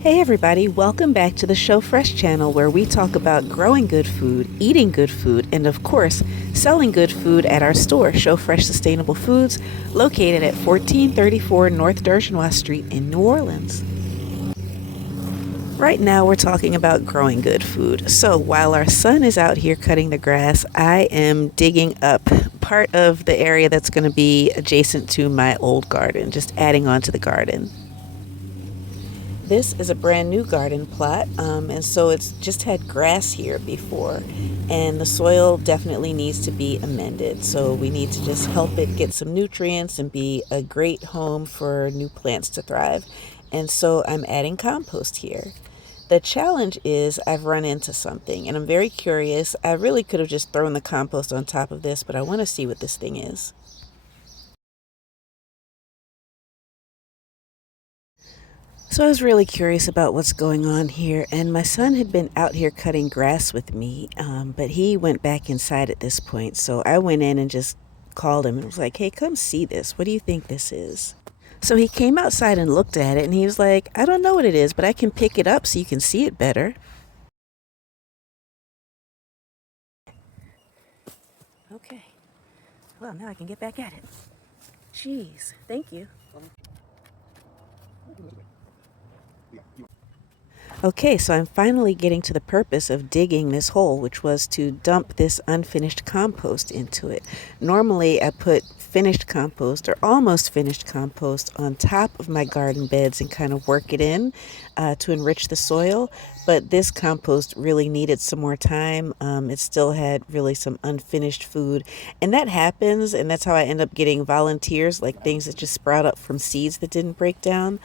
Hey everybody, welcome back to the Show Fresh channel where we talk about growing good food, eating good food, and of course, selling good food at our store, Show Fresh Sustainable Foods, located at 1434 North Durgenois Street in New Orleans. Right now we're talking about growing good food. So while our son is out here cutting the grass, I am digging up part of the area that's going to be adjacent to my old garden, just adding on to the garden. This is a brand new garden plot, and so it's just had grass here before, and the soil definitely needs to be amended. So we need to just help it get some nutrients and be a great home for new plants to thrive. And so I'm adding compost here. The challenge is I've run into something, and I'm very curious. I really could have just thrown the compost on top of this, but I want to see what this thing is. So I was really curious about what's going on here, and my son had been out here cutting grass with me, but he went back inside at this point. So I went in and just called him and was like, "Hey, come see this. What do you think this is?" So he came outside and looked at it, and he was like, "I don't know what it is, but I can pick it up so you can see it better." Okay. Well, now I can get back at it. Jeez, thank you. Okay, so I'm finally getting to the purpose of digging this hole, which was to dump this unfinished compost into it. Normally, I put finished compost or almost finished compost on top of my garden beds and kind of work it in to enrich the soil. But this compost really needed some more time. It still had really some unfinished food. And that happens, and that's how I end up getting volunteers, like things that just sprout up from seeds that didn't break down.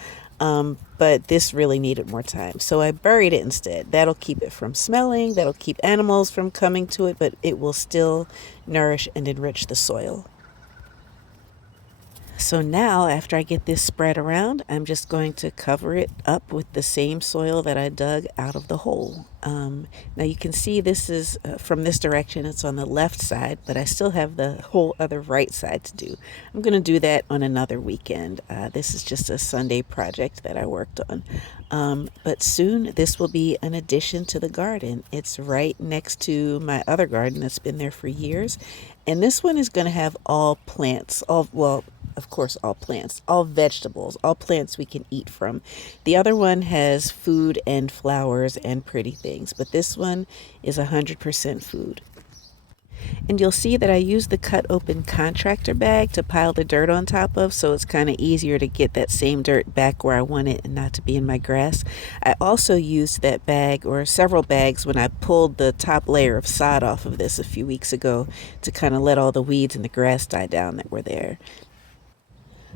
But this really needed more time. So I buried it instead. That'll keep it from smelling, that'll keep animals from coming to it, but it will still nourish and enrich the soil. So now, after I get this spread around, I'm just going to cover it up with the same soil that I dug out of the hole. Now you can see this is from this direction, it's on the left side, but I still have the whole other right side to do. I'm going to do that on another weekend. This is just a Sunday project that I worked on. But soon this will be an addition to the garden. It's right next to my other garden that's been there for years. And this one is going to have all plants, of course, all plants, all vegetables, all plants we can eat from. The other one has food and flowers and pretty things, but this one is 100% food. And you'll see that I use the cut open contractor bag to pile the dirt on top of, so it's kind of easier to get that same dirt back where I want it and not to be in my grass. I also used that bag, or several bags, when I pulled the top layer of sod off of this a few weeks ago to kind of let all the weeds and the grass die down that were there.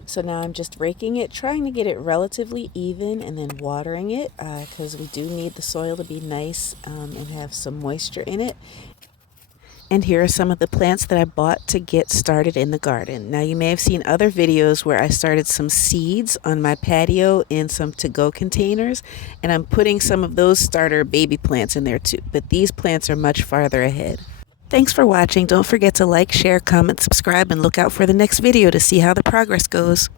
So now I'm just raking it, trying to get it relatively even, and then watering it because we do need the soil to be nice and have some moisture in it. And here are some of the plants that I bought to get started in the garden. Now you may have seen other videos where I started some seeds on my patio in some to-go containers, and I'm putting some of those starter baby plants in there too, but these plants are much farther ahead. Thanks for watching. Don't forget to like, share, comment, subscribe, and look out for the next video to see how the progress goes.